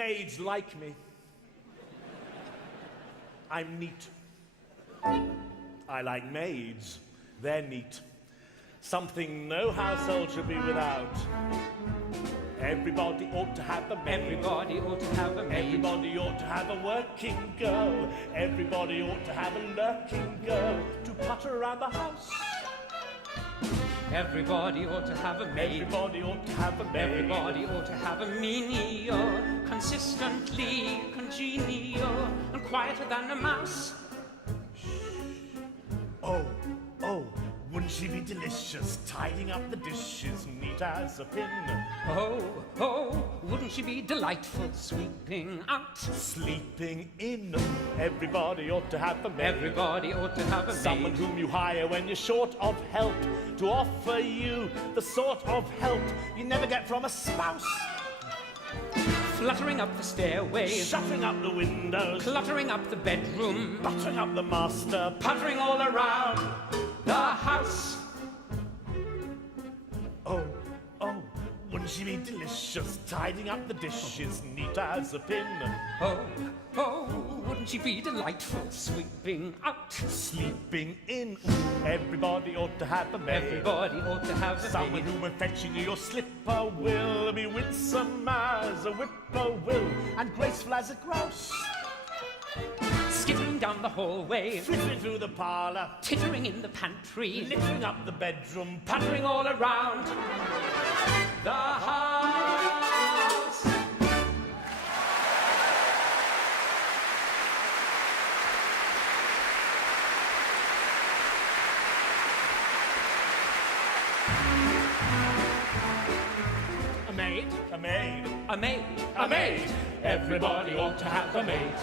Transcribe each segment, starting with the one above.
Maids like me. I'm neat. I like maids. They're neat. Something no household should be without. Everybody ought to have a maid. Everybody ought to have a maid. Everybody ought to have a working girl. Everybody ought to have a lurking girl to putter around the house. Everybody ought to have a maid. Everybody ought to have a maid. Everybody ought to have a menial, consistently congenial, and quieter than a mouse. Oh, wouldn't she be delicious, tidying up the dishes, neat as a pin? Oh, wouldn't she be delightful, sweeping out, sleeping in? Everybody ought to have a maid. Everybody ought to have a maid. Someone whom you hire when you're short of help, to offer you the sort of help you never get from a spouse. Fluttering up the stairway, shuttering up the windows, cluttering up the bedroom, buttering up the master, puttering all around the house. Oh, wouldn't she be delicious, tidying up the dishes, neat as a pin? Oh, wouldn't she be delightful, sweeping out, sleeping in? Everybody ought to have a maid. Everybody ought to have a maid. Someone who, when fetching you your slipper, will be winsome as a whippoorwill and graceful as a grouse. Skittering down the hallway, flittering through the parlour, tittering in the pantry, littering up the bedroom, puttering all around the house. A maid, a maid, a maid, a maid. Everybody ought to have a maid.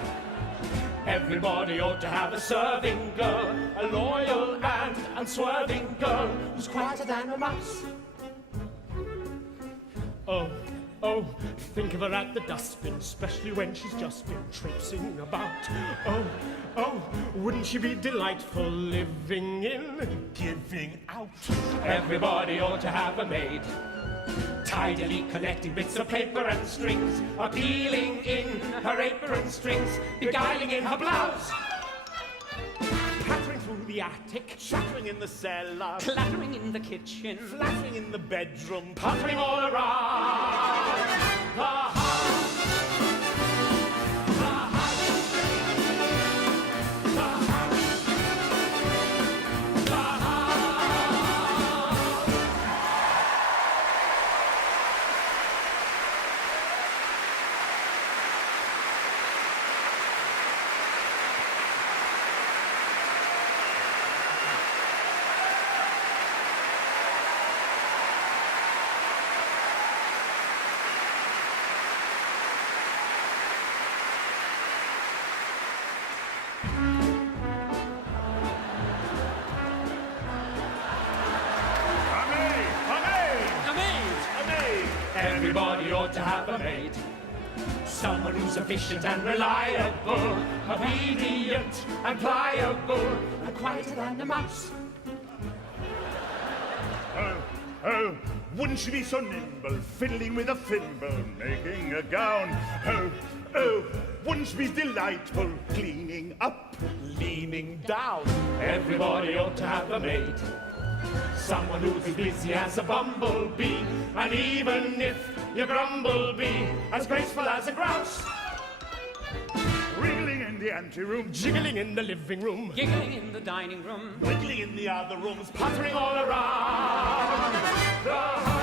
Everybody ought to have a serving girl, a loyal and unswerving girl who's quieter than a mouse. Oh, think of her at the dustbin, especially when she's just been traipsing about. Oh, wouldn't she be delightful living in, giving out? Everybody ought to have a maid, tidily collecting bits of paper and strings, appealing in her apron strings, beguiling in her blouse, pattering through the attic, shattering in the cellar, clattering in the kitchen, flattering in the bedroom, puttering all around the house. Everybody ought to have a maid. Someone who's efficient and reliable, obedient and pliable, and quieter than a mouse. Oh, wouldn't she be so nimble, fiddling with a thimble, making a gown? Oh, wouldn't she be delightful, cleaning up, leaning down? Everybody ought to have a maid. Someone who's as busy as a bumblebee, and even if you grumble, be as graceful as a grouse. Wriggling in the anteroom, jiggling in the living room, giggling in the dining room, wiggling in the other rooms, puttering all around the house.